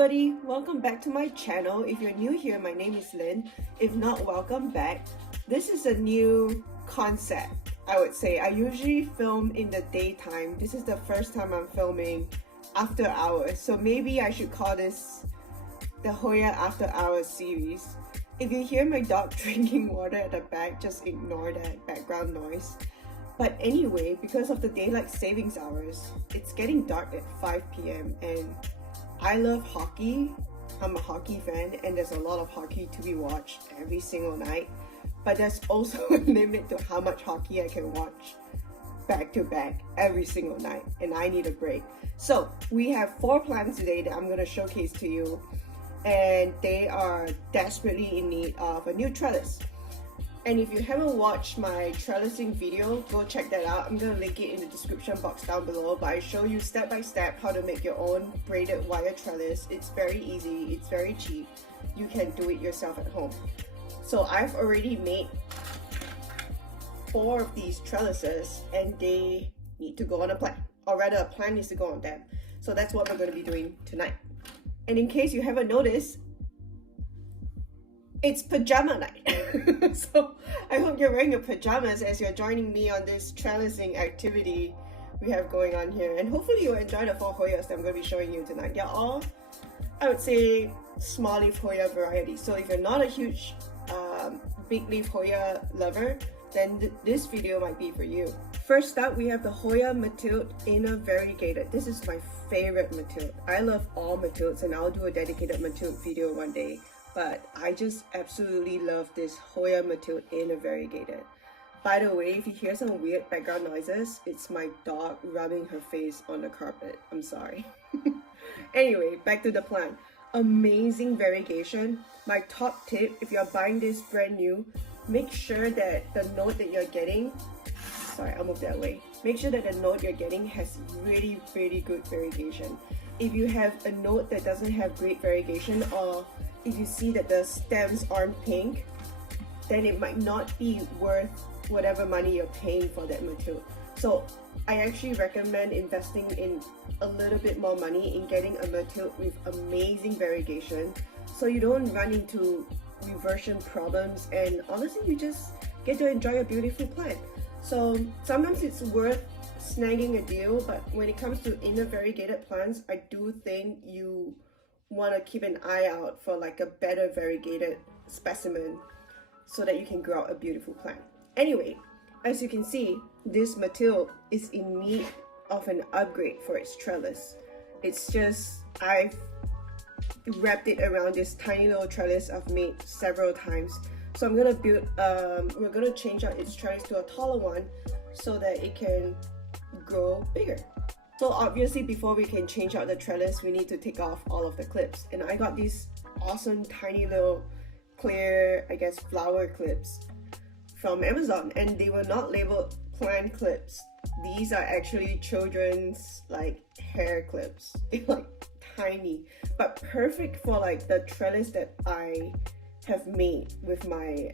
everybody, welcome back to my channel. If you're new here, my name is Lynn. If not, welcome back. This is a new concept, I would say. I usually film in the daytime. This is the first time I'm filming after hours, so maybe I should call this the Hoya After Hours series. If you hear my dog drinking water at the back, just ignore that background noise. But anyway, because of the daylight savings hours, it's getting dark at 5 p.m. and I love hockey. I'm a hockey fan and there's a lot of hockey to be watched every single night. But there's also a limit to how much hockey I can watch back to back every single night, and I need a break. So we have 4 plants today that I'm going to showcase to you, and they are desperately in need of a new trellis. And if you haven't watched my trellising video, go check that out. I'm going to link it in the description box down below, but I show you step by step how to make your own braided wire trellis. It's very easy, it's very cheap. You can do it yourself at home. So I've already made 4 of these trellises and they need to go on a plant, or rather a plant needs to go on them. So that's what we're going to be doing tonight. And in case you haven't noticed, it's pajama night. So I hope you're wearing your pajamas as you're joining me on this trellising activity we have going on here. And hopefully you'll enjoy the 4 Hoyas that I'm going to be showing you tonight. They're all, I would say, small leaf Hoya variety. So if you're not a huge big leaf Hoya lover, then this video might be for you. First up, we have the Hoya Mathilde Inner Variegated. This is my favorite Mathilde. I love all Mathildes and I'll do a dedicated Mathilde video one day. But I just absolutely love this Hoya Mathilde Inner Variegated. By the way, if you hear some weird background noises, it's my dog rubbing her face on the carpet. I'm sorry. Anyway, back to the plant. Amazing variegation. My top tip, if you're buying this brand new, make sure that the note that you're getting, sorry, I'll move that way. Make sure that the note you're getting has really good variegation. If you have a note that doesn't have great variegation, or if you see that the stems aren't pink, then it might not be worth whatever money you're paying for that Mathilde. So I actually recommend investing in a little bit more money in getting a Mathilde with amazing variegation, so you don't run into reversion problems, and honestly you just get to enjoy a beautiful plant. So sometimes it's worth snagging a deal, but when it comes to inner variegated plants, I do think you want to keep an eye out for like a better variegated specimen so that you can grow out a beautiful plant. Anyway, as you can see, this Mathilde is in need of an upgrade for its trellis. It's just, I've wrapped it around this tiny little trellis I've made several times. So I'm gonna build, we're gonna change out its trellis to a taller one so that it can grow bigger. So obviously before we can change out the trellis, we need to take off all of the clips. And I got these awesome tiny little clear, I guess, flower clips from Amazon, and they were not labeled plant clips. These are actually children's like hair clips. They're like tiny, but perfect for like the trellis that I have made with my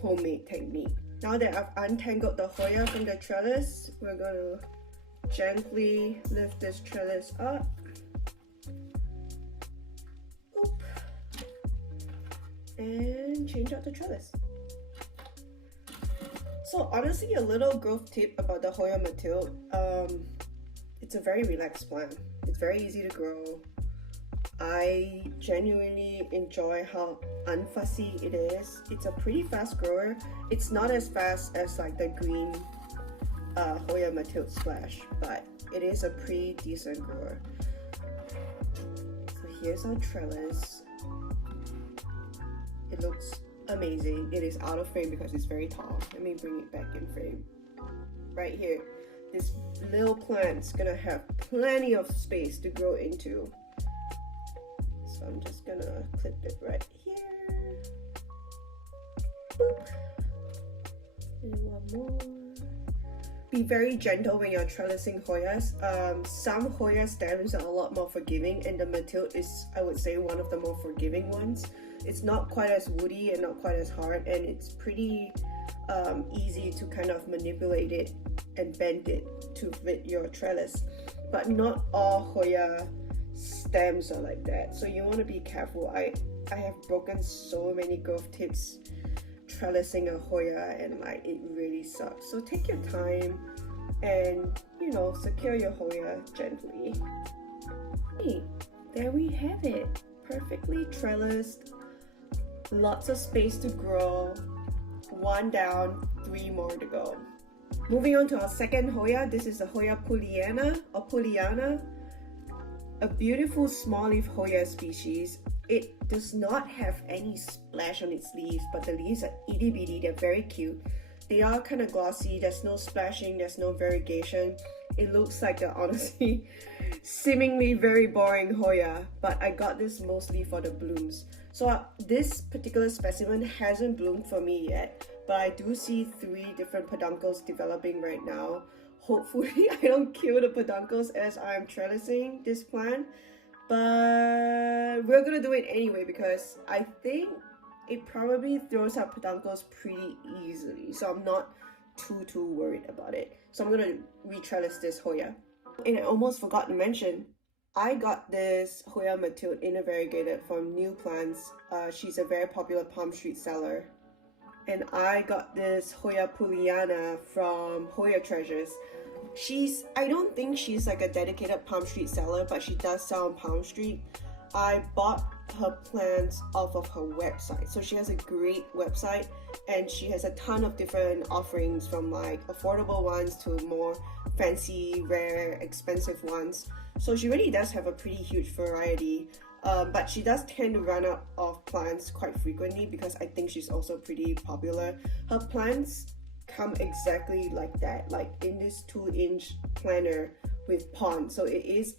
homemade technique. Now that I've untangled the Hoya from the trellis, we're gonna gently lift this trellis up. Boop. And change out the trellis. So honestly, a little growth tip about the Hoya Mathilde, it's a very relaxed plant. It's very easy to grow. I genuinely enjoy how unfussy it is. It's a pretty fast grower. It's not as fast as like the green Hoya Mathilde Splash, but it is a pretty decent grower. So here's our trellis. It looks amazing. It is out of frame because it's very tall. Let me bring it back in frame. Right here, this little plant's gonna have plenty of space to grow into. So I'm just gonna clip it right here. Boop. And one more. Be very gentle when you're trellising Hoyas. Some Hoya stems are a lot more forgiving, and the Mathilde is, I would say, one of the more forgiving ones. It's not quite as woody and not quite as hard, and it's pretty easy to kind of manipulate it and bend it to fit your trellis. But not all Hoya stems are like that, so you want to be careful. I have broken so many growth tips trellising a Hoya, and like it really sucks. So take your time and, you know, secure your Hoya gently. Hey, there we have it, perfectly trellised, lots of space to grow, one down, 3 more to go. Moving on to our second Hoya. This is a Hoya pulana, a beautiful small leaf Hoya species. It does not have any splash on its leaves, but the leaves are itty bitty, they're very cute. They are kind of glossy, there's no splashing, there's no variegation. It looks like a honestly seemingly very boring Hoya, but I got this mostly for the blooms. So this particular specimen hasn't bloomed for me yet, but I do see 3 different peduncles developing right now. Hopefully I don't kill the peduncles as I'm trellising this plant, but we're gonna do it anyway because I think it probably throws out peduncles pretty easily, so I'm not too worried about it. So I'm gonna re-trellis this Hoya. And I almost forgot to mention, I got this Hoya Mathilde intervariegated from New Plants. She's a very popular Palm Street seller. And I got this Hoya pulana from Hoya Treasures. I don't think she's like a dedicated Palm Street seller, but she does sell on Palm Street. I bought her plants off of her website. So she has a great website, and she has a ton of different offerings, from like affordable ones to more fancy, rare, expensive ones. So she really does have a pretty huge variety. But she does tend to run out of plants quite frequently because I think she's also pretty popular. Her plants come exactly like that, like in this 2-inch planter with pond. So it is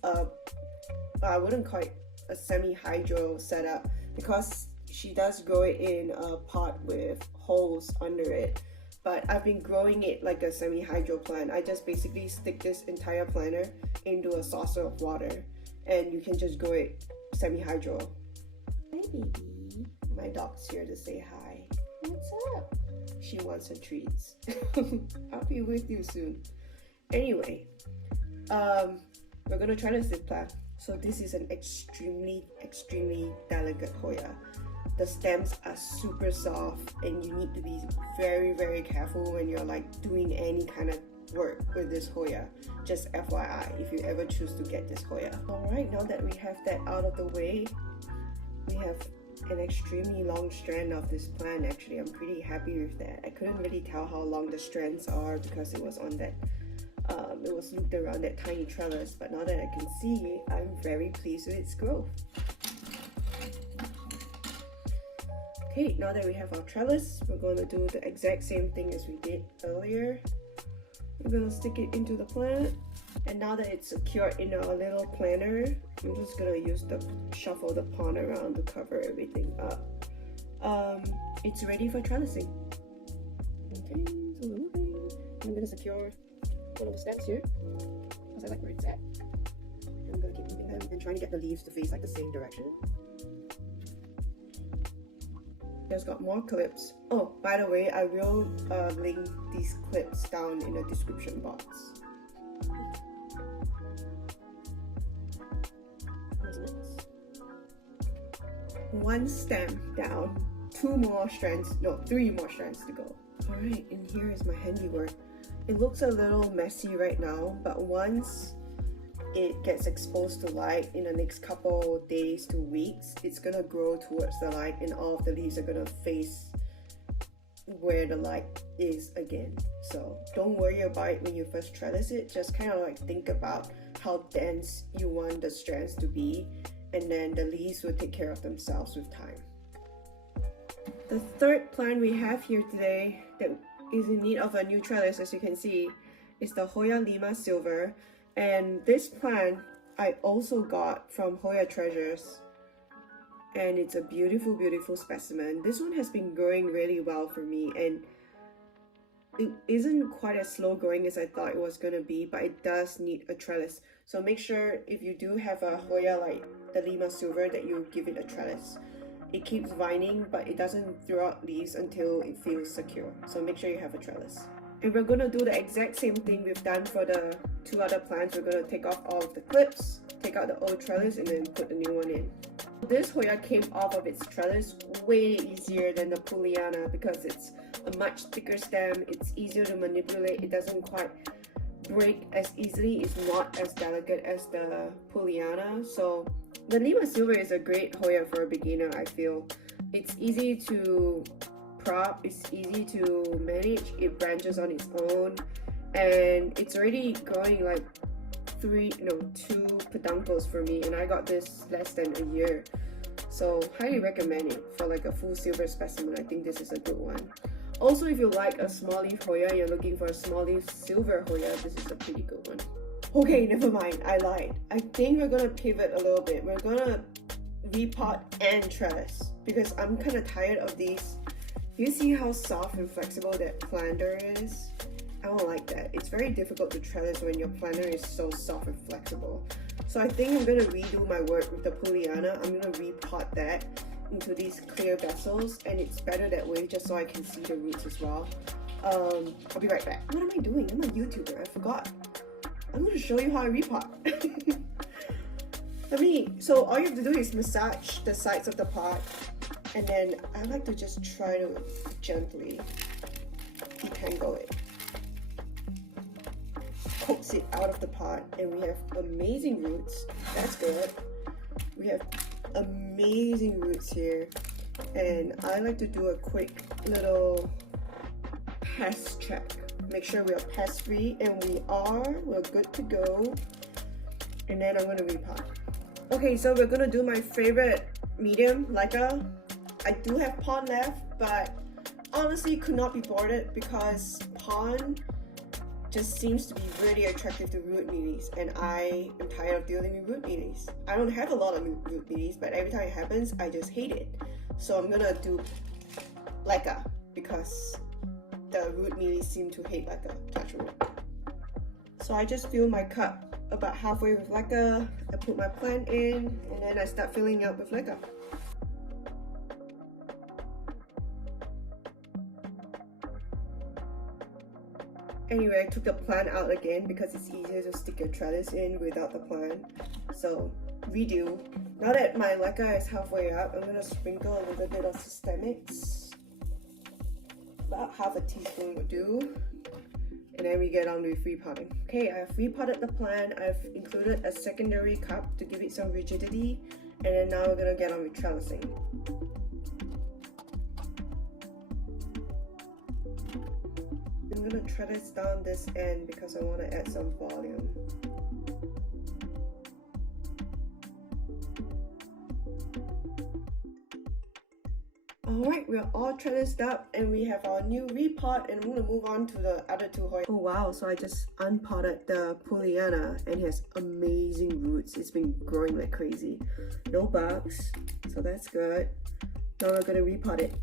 I wouldn't call it a semi-hydro setup because she does grow it in a pot with holes under it. But I've been growing it like a semi-hydro plant. I just basically stick this entire planter into a saucer of water, and you can just grow it semi-hydro. Hi baby. My dog's here to say hi. What's up? She wants her treats. I'll be with you soon. Anyway, we're gonna try this plant. So this is an extremely delicate Hoya. The stems are super soft, and you need to be very careful when you're like doing any kind of work with this Hoya. Just FYI, if you ever choose to get this Hoya. Alright, now that we have that out of the way, we have an extremely long strand of this plant. Actually, I'm pretty happy with that. I couldn't really tell how long the strands are because it was on that it was looped around that tiny trellis, but now that I can see, I'm very pleased with its growth. Okay, now that we have our trellis, we're going to do the exact same thing as we did earlier. We're going to stick it into the plant, and now that it's secured in our little planter, I'm just going to use the shuffle the pond around to cover everything up. It's ready for trellising. Okay, so we're moving. I'm going to secure one of the stems here because I like where it's at. I'm going to keep moving them and trying to get the leaves to face like the same direction. There's got more clips. Oh, by the way, I will link these clips down in the description box. One stem down, 3 more strands to go. Alright, and here is my handiwork. It looks a little messy right now, but once it gets exposed to light in the next couple days to weeks, it's gonna grow towards the light, and all of the leaves are gonna face where the light is again. So don't worry about it when you first trellis it. Just kind of like think about how dense you want the strands to be, and then the leaves will take care of themselves with time. The third plant we have here today that is in need of a new trellis, as you can see, is the Hoya Lima Silver. And this plant I also got from Hoya Treasures, and it's a beautiful specimen. This one has been growing really well for me, and it isn't quite as slow growing as I thought it was gonna be, but it does need a trellis. So make sure if you do have a Hoya like the Lima Silver that you give it a trellis. It keeps vining, but it doesn't throw out leaves until it feels secure. So make sure you have a trellis. And we're gonna do the exact same thing we've done for the 2 other plants. We're gonna take off all of the clips, take out the old trellis and then put the new one in. This Hoya came off of its trellis way easier than the pulana because it's a much thicker stem, it's easier to manipulate, it doesn't quite break as easily, it's not as delicate as the pulana. So the Lima Silver is a great Hoya for a beginner, I feel. It's easy to prop, it's easy to manage, it branches on its own, and it's already growing like 2 peduncles for me, and I got this less than a year. So highly recommend it for like a full silver specimen. I think this is a good one. Also, if you like a small leaf Hoya, you're looking for a small leaf silver Hoya, this is a pretty good one. Okay, never mind, I lied. I think we're gonna pivot a little bit. We're gonna repot and trellis because I'm kind of tired of these. You see how soft and flexible that planter is? I don't like that. It's very difficult to trellis when your planter is so soft and flexible. So I think I'm gonna redo my work with the pulana. I'm gonna repot that into these clear vessels, and it's better that way just so I can see the roots as well. I'll be right back. What am I doing? I'm a YouTuber, I forgot. I'm gonna show you how I repot. So all you have to do is massage the sides of the pot, and then I like to just try to gently detangle it. Coax it out of the pot, and we have amazing roots. That's good. We have amazing roots here, and I like to do a quick little pest check. Make sure we are pest free, and we're good to go. And then I'm gonna repot. Okay, so we're gonna do my favorite medium, Leica. I do have pond left, but honestly could not be bothered because pond just seems to be really attractive to root mealies, and I am tired of dealing with root mealies. I don't have a lot of root mealies, but every time it happens, I just hate it. So I'm gonna do Leica because the root mealies seem to hate Leica. Touch wood. So I just fill my cup about halfway with Leica. I put my plant in, and then I start filling up with Leica. Anyway, I took the plant out again because it's easier to stick your trellis in without the plant. So redo. Now that my Leica is halfway up, I'm gonna sprinkle a little bit of systemics. About half a teaspoon will do. And then we get on with repotting. Okay, I've repotted the plant. I've included a secondary cup to give it some rigidity. And then now we're gonna get on with trellising. I'm gonna trellis down this end because I want to add some volume. Alright, we're all trellised up and we have our new repot, and I'm going to move on to the other two Hoya. Oh wow, so I just unpotted the pulana and it has amazing roots. It's been growing like crazy. No bugs, so that's good. Now we're going to repot it.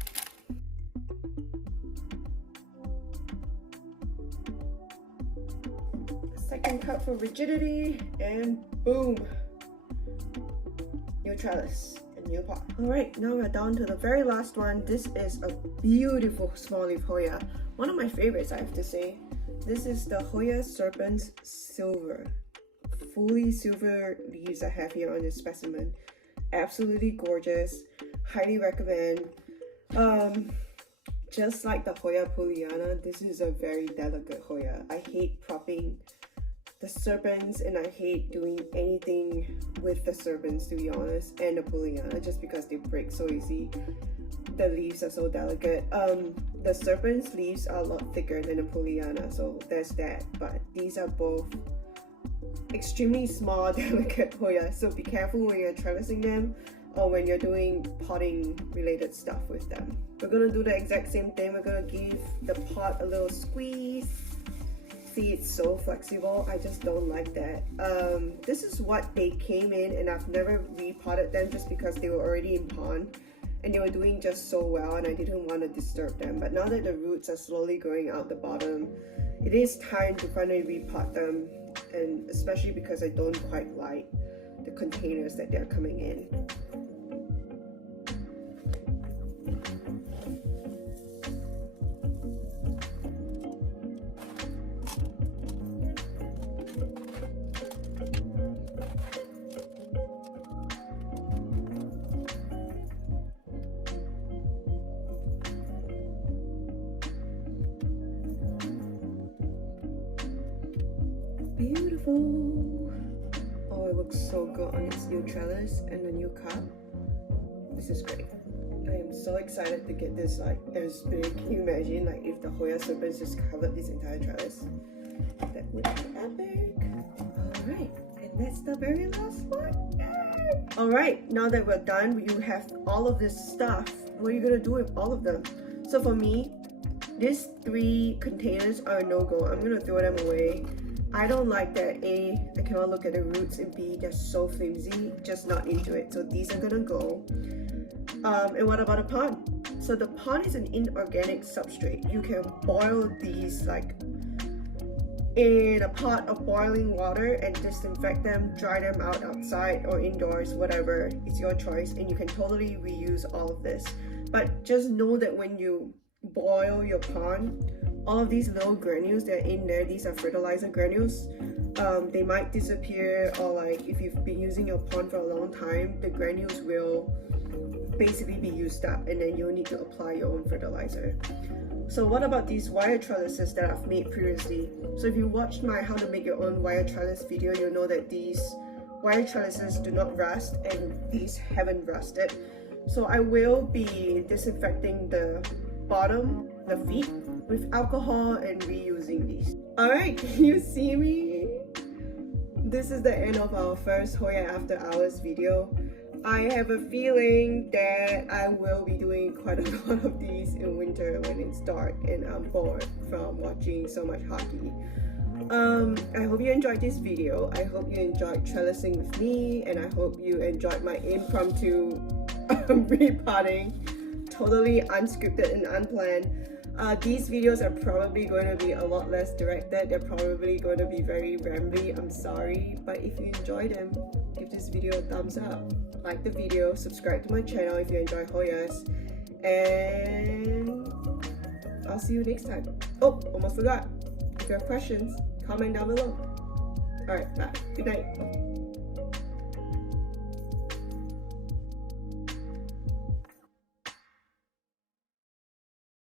Second cup for rigidity, and boom! New trellis. New pot. Alright, now we're down to the very last one. This is a beautiful small leaf Hoya. One of my favorites, I have to say. This is the Hoya Serpens Silver. Fully silver leaves I have here on this specimen. Absolutely gorgeous. Highly recommend. Just like the Hoya Pulana, this is a very delicate Hoya. I hate propping the serpens, and I hate doing anything with the serpens, to be honest, and the pulana, just because they break so easy. The leaves are so delicate. The serpens leaves are a lot thicker than the pulana, so there's that. But these are both extremely small, delicate Hoya, so be careful when you're trellising them or when you're doing potting related stuff with them. We're gonna do the exact same thing. We're gonna give the pot a little squeeze. See, it's so flexible. I just don't like that. This is what they came in, and I've never repotted them just because they were already in pond and they were doing just so well, and I didn't want to disturb them. But now that the roots are slowly growing out the bottom, it is time to finally repot them, and especially because I don't quite like the containers that they're coming in. beautiful. Oh, it looks so good on its new trellis and the new cup. This is great. I am so excited to get this like as big. Can you imagine like if the Hoya serpens just covered this entire trellis? That would be epic. Alright, and that's the very last one. Alright, now that we're done, you have all of this stuff. What are you gonna do with all of them? So for me, these 3 containers are a no-go. I'm gonna throw them away. I don't like that. A, I cannot look at the roots, and B, they're so flimsy, just not into it. So these are gonna go. And what about a pond? So the pond is an inorganic substrate. You can boil these like in a pot of boiling water and disinfect them, dry them out outside or indoors, whatever, it's your choice, and you can totally reuse all of this. But just know that when you boil your pond, all of these little granules that are in there, these are fertilizer granules. They might disappear, or like if you've been using your pond for a long time, the granules will basically be used up, and then you'll need to apply your own fertilizer. So what about these wire trellises that I've made previously? So if you watched my how to make your own wire trellis video, you'll know that these wire trellises do not rust, and these haven't rusted. So I will be disinfecting the bottom, the feet, with alcohol and reusing these. Alright, can you see me? This is the end of our first Hoya After Hours video. I have a feeling that I will be doing quite a lot of these in winter when it's dark and I'm bored from watching so much hockey. I hope you enjoyed this video. I hope you enjoyed trellising with me, and I hope you enjoyed my impromptu repotting, totally unscripted and unplanned. These videos are probably going to be a lot less directed. They're probably going to be very rambly. I'm sorry, but if you enjoy them, give this video a thumbs up, like the video, subscribe to my channel if you enjoy Hoyas, and I'll see you next time. Oh, almost forgot. If you have questions, comment down below. Alright, bye. Good night.